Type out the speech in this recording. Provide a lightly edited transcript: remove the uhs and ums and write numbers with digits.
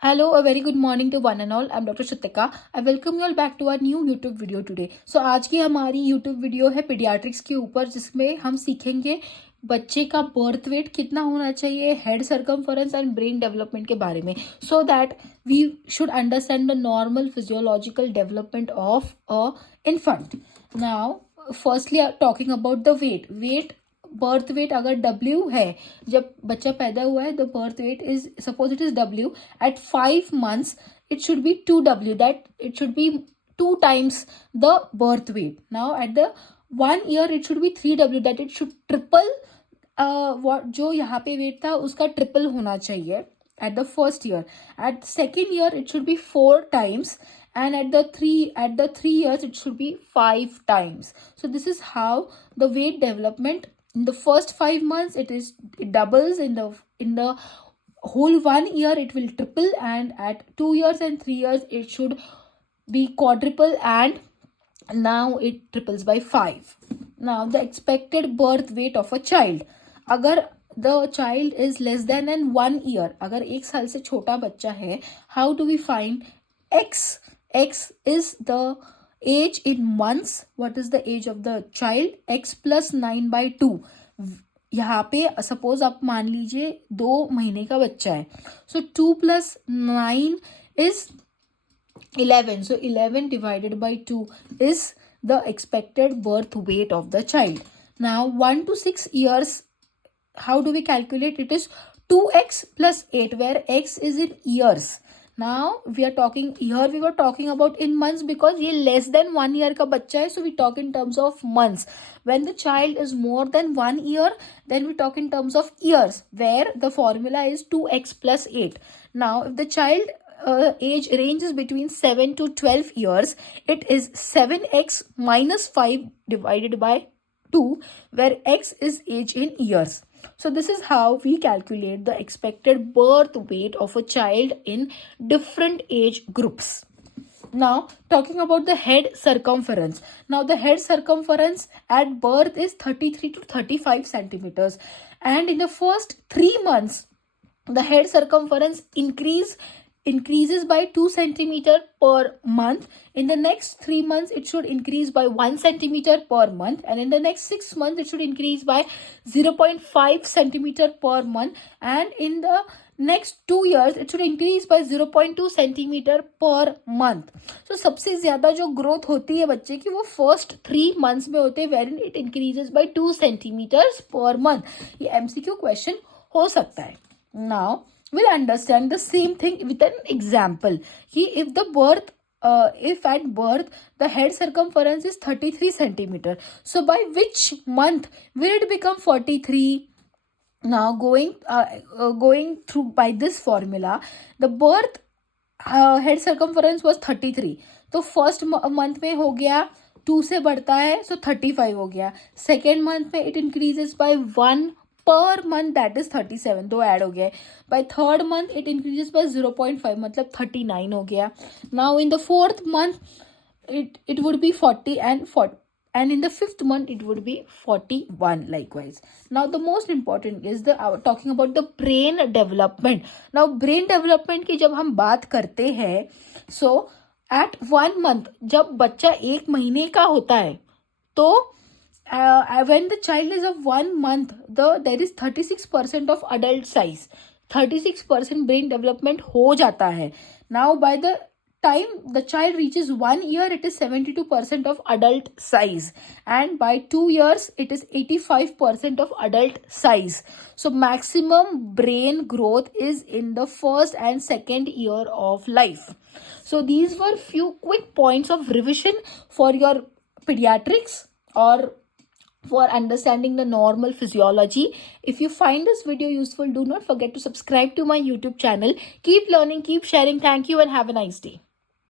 Hello, a very good morning to one and all. I'm Dr. Shutika. I welcome you all back to our new YouTube video today. So आज की हमारी YouTube video है paediatrics के ऊपर, जिसमें हम सीखेंगे बच्चे का बर्थ वेट कितना होना चाहिए, head circumference and brain development के बारे में, so that we should understand the normal physiological development of a infant. Now firstly talking about the weight. Birth weight अगर W है, जब बच्चा पैदा हुआ है, the birth weight is, suppose it is W, at 5 months it should be 2W, that it should be 2 times the birth weight. Now at the 1 year it should be 3W, that it should triple जो यहाँ पे wait था उसका triple होना चाहिए at the first year. At second year it should be 4 times, and at the 3 years it should be 5 times. So this is how the weight development in the first 5 months it doubles, in the whole 1 year it will triple, and at 2 years and 3 years it should be quadruple, and now it triples by 5. Now the expected birth weight of a child, अगर the child is less than 1 year, अगर 1 साल से छोटा बच्चा है, how do we find x? X is the age in months. What is the age of the child? X plus 9/2. यहाँ पे suppose आप मान लीजिए 2 महीने का बच्चा है, सो 2 plus 9 is 11. So 11 divided by 2 is the expected birth weight of the child. Now 1 to 6 years, how do we calculate? It is 2x plus 8, where x is in years. Now we are talking here, we were talking about in months because ये less than 1 year का बच्चा है, so we talk in terms of months. When the child is more than 1 year, then we talk in terms of years, where the formula is 2x plus 8. Now if the child age ranges between 7 to 12 years, it is 7x minus 5 divided by 2, where x is age in years. So this is how we calculate the expected birth weight of a child in different age groups. Now talking about the head circumference. Now the head circumference at birth is 33 to 35 centimeters, and in the first 3 months the head circumference increases by 2 centimeter per month. In the next 3 months it should increase by 1 centimeter per month, and in the next 6 months it should increase by 0.5 centimeter per month, and in the next 2 years it should increase by 0.2 centimeter per month. So सबसे ज़्यादा जो growth होती है बच्चे की वो first 3 months में होते हैं, wherein it increases by 2 centimeters per month. ये MCQ question हो सकता है. Now we'll understand the same thing with an example. If at birth the head circumference is 33 centimeter, so by which month will it become 43? Now going through by this formula, the birth head circumference was 33, तो first month में हो गया 2 से बढ़ता है, सो 35 हो गया. Second month में it increases by 1 per month, that is 37, दो ऐड हो गया. By third month it increases by 0.5, मतलब 39 हो गया. Now in the fourth month it would be 40, and in the fifth month it would be 41 likewise. Now the most important is talking about the brain development. Now brain development की जब हम बात करते हैं, so at 1 month जब बच्चा 1 महीने का होता है, तो when the child is of 1 month, there is 36% of adult size. 36% brain development हो जाता है. Now by the time the child reaches 1 year, it is 72% of adult size, and by 2 years it is 85% of adult size. So maximum brain growth is in the first and second year of life. So these were few quick points of revision for your pediatrics, or for understanding the normal physiology. If you find this video useful, do not forget to subscribe to my YouTube channel. Keep learning, keep sharing. Thank you and have a nice day.